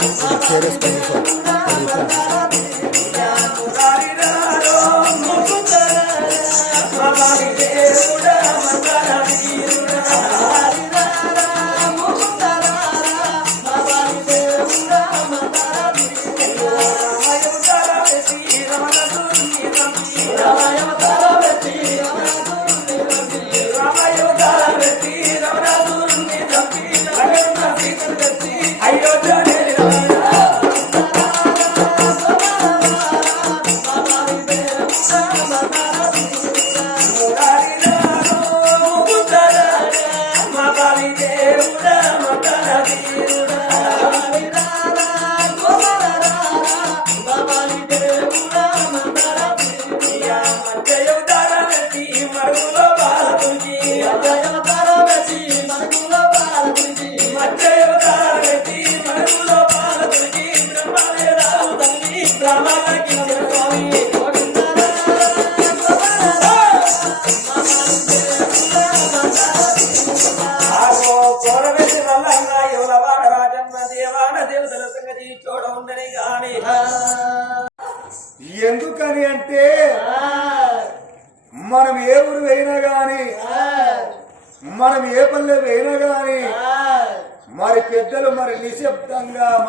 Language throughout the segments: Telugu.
గర్భాన పుట్టి ఏ చోదవల్లాదరికి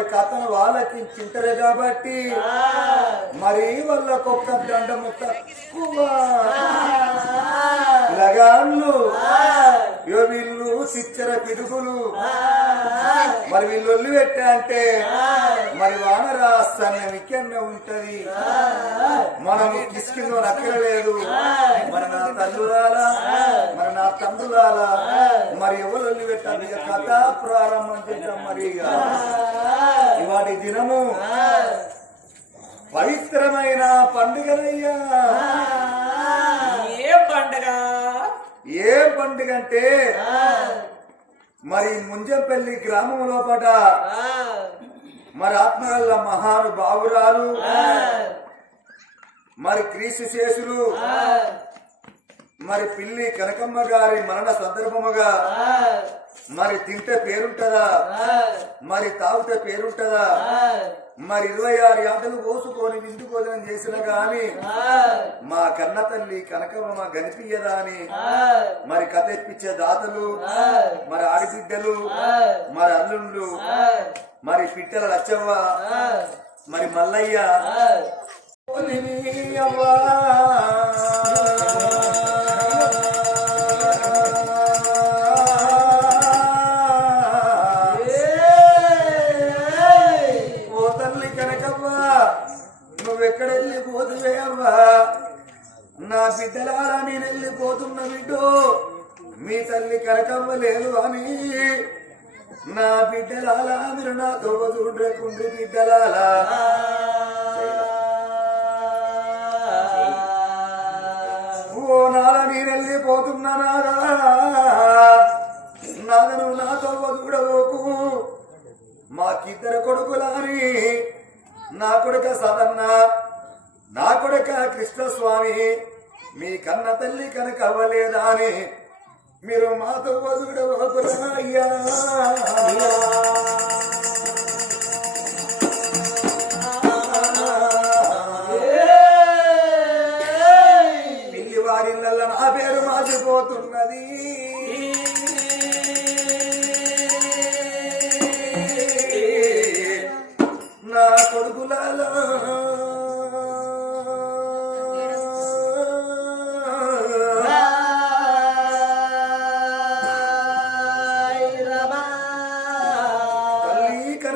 మరి కథను వాళ్ళకి చింతరు కాబట్టి మరి వాళ్ళకొక్క దండము తక్కువ లగాన్లు ఇగో వీళ్ళు చిచ్చర పిడుగులు. మరి వీళ్ళు ఒళ్ళు పెట్టా అంటే మరి వానరాస్తాన్ని వికెన్న ఉంటది. మనము కిస్కిందో నక్కలేదు మరి నా తల్లురాలా మరి నా తండ్రులాలా మరి ఎవరు ఒళ్ళు పెట్టాలి కథ ప్రారంభం చేద్దాం మరి ఇవాటి దినము పవిత్రమైన పండుగనయ్యా. ఏ పండగ? ఏ పండుగ అంటే మరి ముంజంపల్లి గ్రామం లోపట. మరి ఆత్మగల్ల మహానుభావురాలు. మరి క్రీస్తు శేషులు. మరి పిల్లి కనకమ్మ గారి మరణ సందర్భముగా మరి తింటే పేరుంటదా? మరి తాగితే పేరుంటదా? మరి ఇరవై ఆరు యాటలు పోసుకొని విందు భోజనం చేసిన గాని మా కన్న తల్లి కనకమ్మ గనిపియ్యదా అని? మరి కథ ఎప్పించే దాతలు మరి ఆడిబిడ్డలు మరి అల్లుండ్లు మరి పిట్టల లచ్చవ్వ మరి మల్లయ్య. అవ్వా. బిడ్డలాలా మీరు నా తోవ చూడకుండ్రి బిడ్డలాలా. ఓ నాల నేను వెళ్ళిపోతున్నా నాదా నాదను నా తోవ చూడబోకు మాకిద్దరు కొడుకులాని నా కొడుక సదన్న నా కొడుక కృష్ణస్వామి. మీ కన్న తల్లి కనుక అవ్వలేదా అని మీరు మాతో వదుడవకురా అయ్యా పిల్లి వారిళ్ళ నా పేరు మార్చిపోతున్నది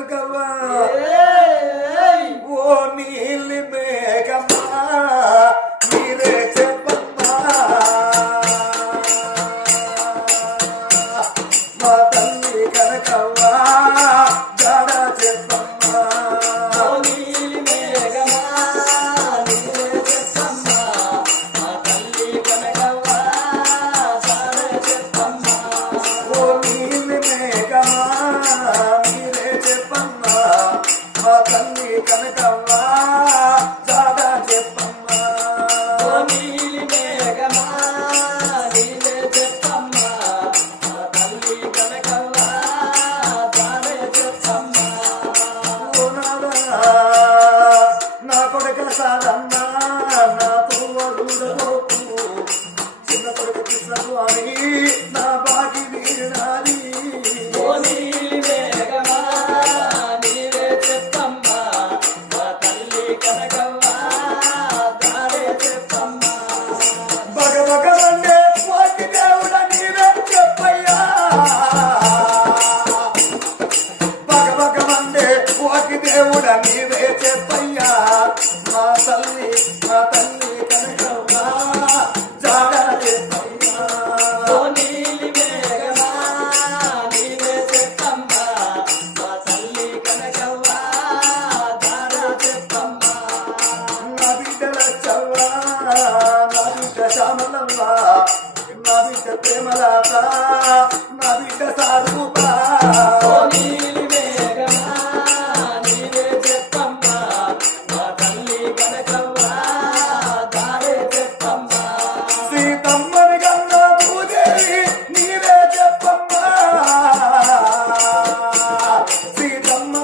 తల్లి కనకవ్వ ఓ Thank you. see don't know.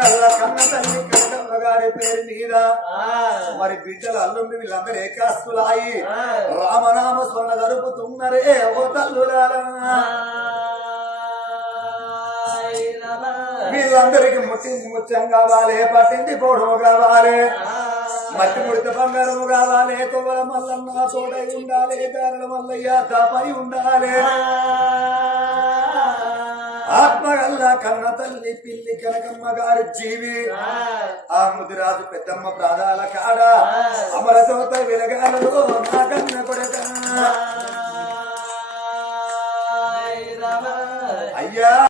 కళ్ళ కన్న తల్లి కనకమ్మ గారి పేరు మీద. మరి బిడ్డలు అల్లుండి వీళ్ళందరూ ఏకాస్తులాయి రామనామ స్వర్ణ జరుపుతున్నరే. ఓ తల్లులారా. వీళ్ళందరికి ముట్టింది ముత్యం కావాలి పట్టింది గోడము కావాలి. మట్టి ముడిత బంగారము కావాలి. తొవ్వల మల్లన్న చోడై ఉండాలి. దారుల మల్లయ్య తాపై ఉండాలి. ఆత్మగల్లా కన్న తల్లి పిల్లి కనకమ్మ గారి జీవి. ఆ. ముదిరాజు పెద్దమ్మ ప్రాణాల కాడ. అమరతోత వెలగాలలో నా కన్న కొడక అయ్యా!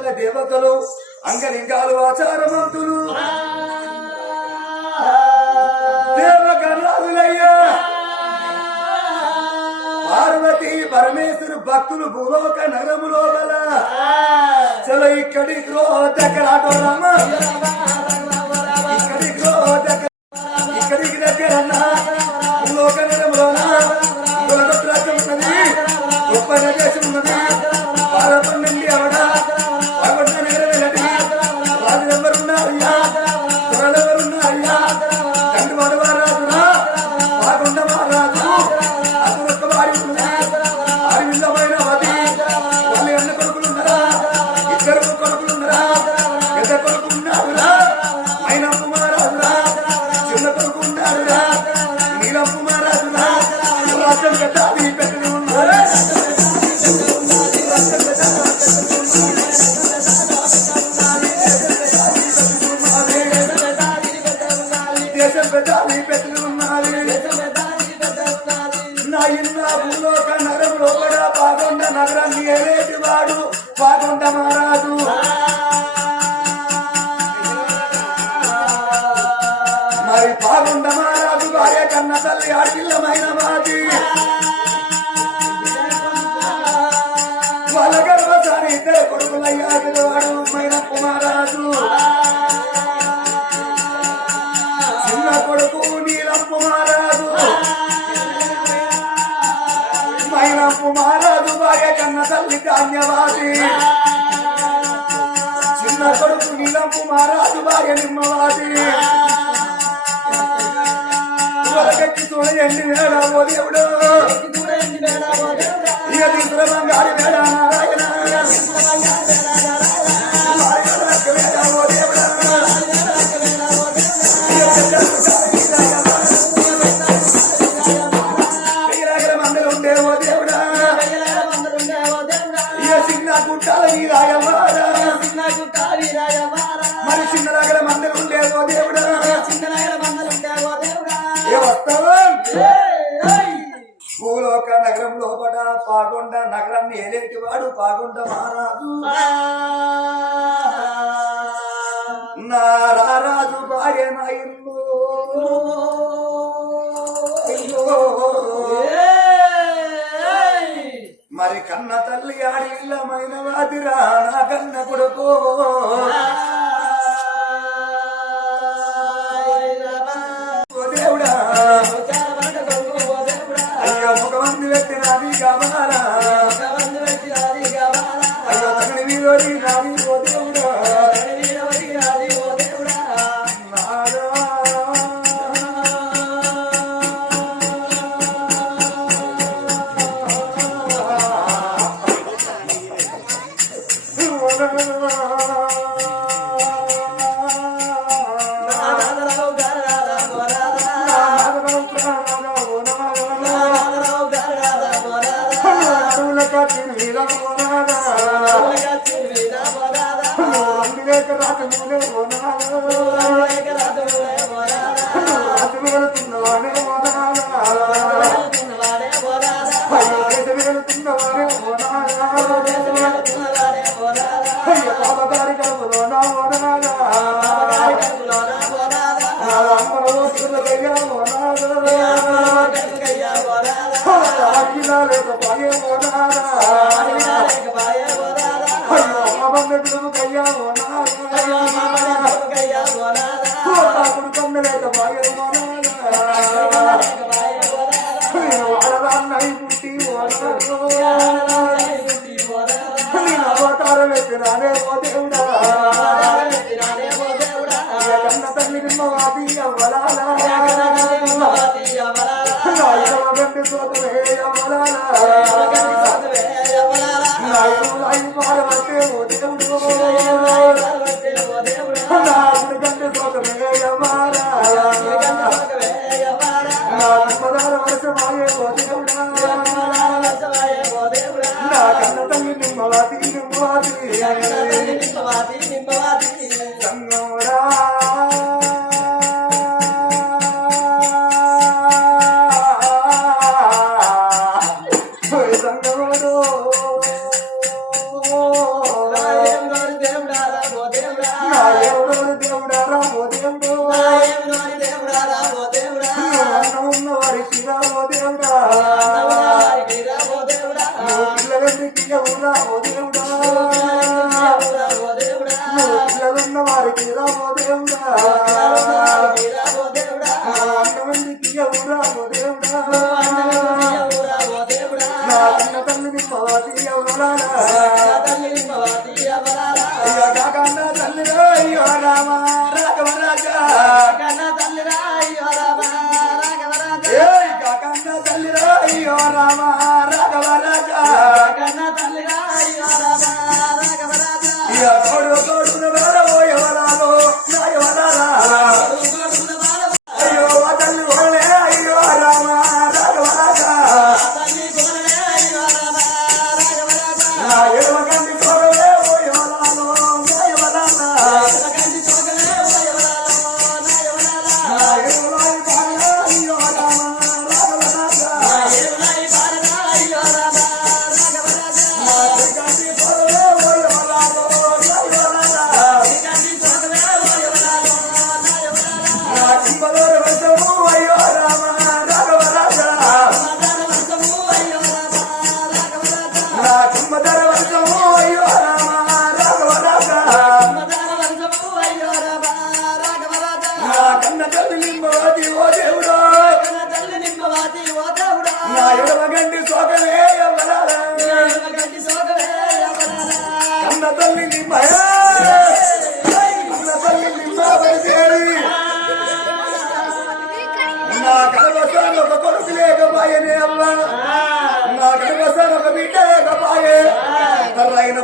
కోట్ల దేవతలు అంగలింగాలు ఆచారమంతులు దేవగణాదులయ్యా. పార్వతి పరమేశ్వరు భక్తులు భూలోక నగరము లోపల చలో ఇక్కడి దగ్గర ఇక్కడి ఇన్న భూలోక నగరం లోపల పాగొండ నగరాన్ని ఏలేటి వాడు? పాగొండ మారా ధాన్యవాది. చిన్న కొడుకు నీలప్పు మహారాజు భార్య నిమ్మవాది. వరకెక్కి చూడండి వేళ ఓ దేవుడు. ఇక తీసుకుర బంగారు వేళ ఉండే ఓ దేవుడా? ఏ వస్తావా? భూలోక నగరం లోపల పాగొండ నగరాన్ని ఏలేటి వాడు పాగొండ మహారాజు. నా రారాజు భార్య నా ఇల్లు. మరి కన్న తల్లి ఆడి ఇల్లమైన వాదిరా నా కన్న కొడుకు. అయ్యో తగని వీరోడి నాని ఓ దేవుడా. కన్న తల్లి నిమ్మవాది అవ్వలాలా నాయనవంటి సోదరే అవ్వలాలా తల్లి రామ రాఘవ రాజా.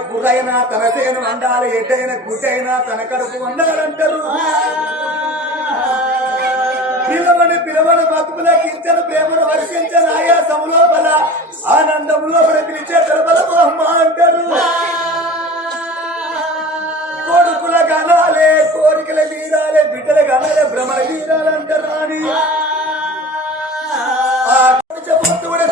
గుర్రైనా తనసేను అండాలి ఎటైన గుడ్డైనా తన కడుపు ఉండాలంటారు పిలవని పిలవని బతుకుల కించను ప్రేమను వర్షించను ఆయాసంలో బల ఆనందంలో ప్రకటించే తలబల బ్రహ్మ అంటారు. కొడుకుల గనాలే కోరికల తీరాలే బిడ్డల గనాలే భ్రమల తీరాలంటారు అని చెప్పు కూడా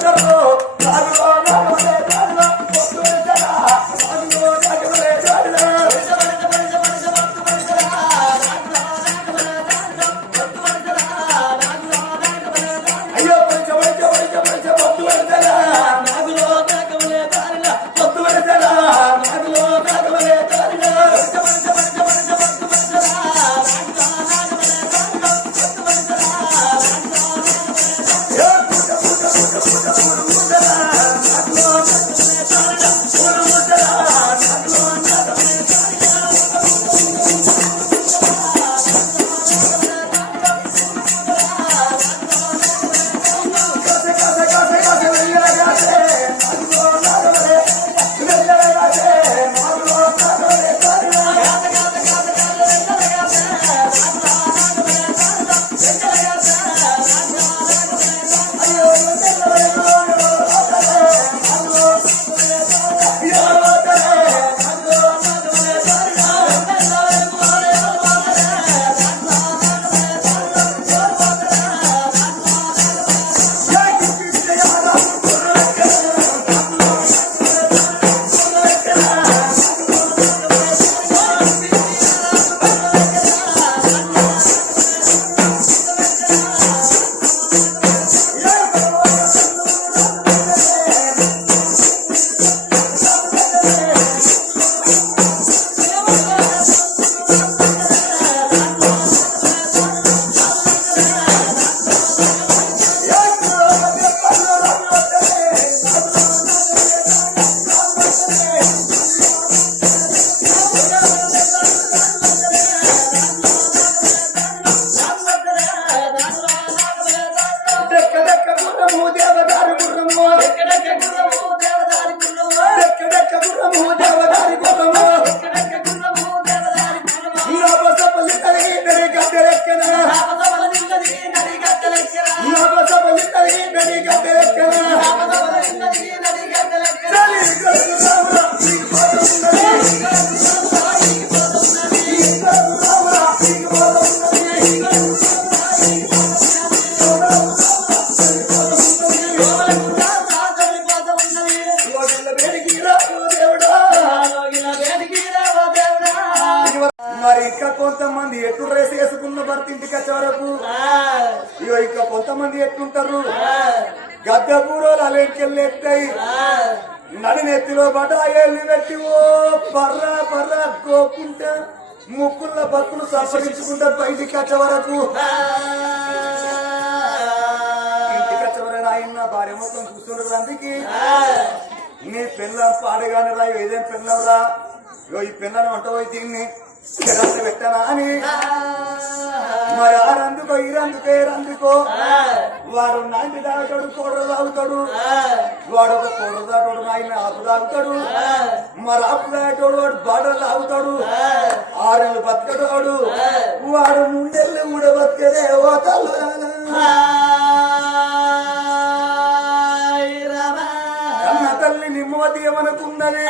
డబ్బులు అలెంకెళ్ళెత్తాయి నడి నెత్తిలో బటాయిల్ని పెట్టి ఓ పర్రా పర్రా గోకుంటా ముక్కుల పక్కులు సంపరించుకుంటా బయటికి వచ్చే వరకు ఇంటికి వచ్చే వరకు ఆయన భార్య మొత్తం కూర్చుంటారు అందుకే. నీ పిల్ల పాడగానే రా ఏదేం పిల్లవరా ఈ పిల్లని వంటపోయి దీన్ని కిరాలు పెట్టనా అని. మరి ఆరందుకో ఈరందుకో ఈరందుకో వాడు నాంటి తాగుతాడు కోడలు తాగుతాడు. వాడు ఒక కోడలు తాగుతాడు నాయన ఆపు తాగుతాడు. మరి ఆపు తాగుతాడు వాడు బాటలు తాగుతాడు. ఆరేళ్ళు బతకడు వాడు వాడు ముందెళ్ళి కూడా బతకదే ఓ తల్లు. కన్న తల్లి నిమ్మవతి ఏమనుకున్నది